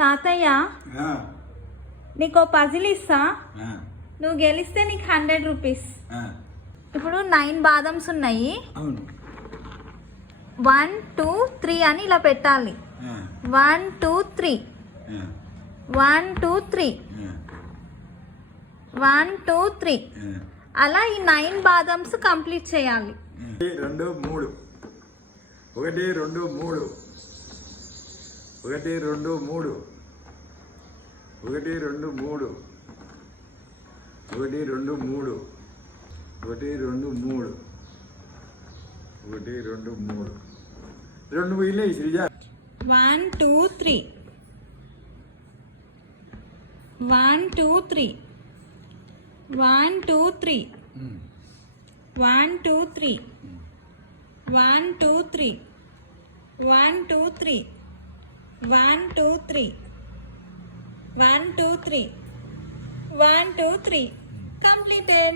తాతయ్య నీకు పజిల్ ఇస్తా, నువ్వు గెలిస్తే నీకు 100 రూపీస్. ఇప్పుడు 9 బాదమ్స్ ఉన్నాయి. 1 2 3 అని ఇలా పెట్టాలి. 1 2 3 1 2 3 1 2 3 అలా ఈ 9 బాదమ్స్ కంప్లీట్ చేయాలి. 2 3 1 2 3 1 2 3 1 2 3 1 2 3 1 2 3 1 2 3 2 వీలే శ్రీజ. 1 2 3 1 2 3 1 2 3 1 2 3 1 2 3 1 2 3 1 2 3 1 2 3 1 2 3 completed.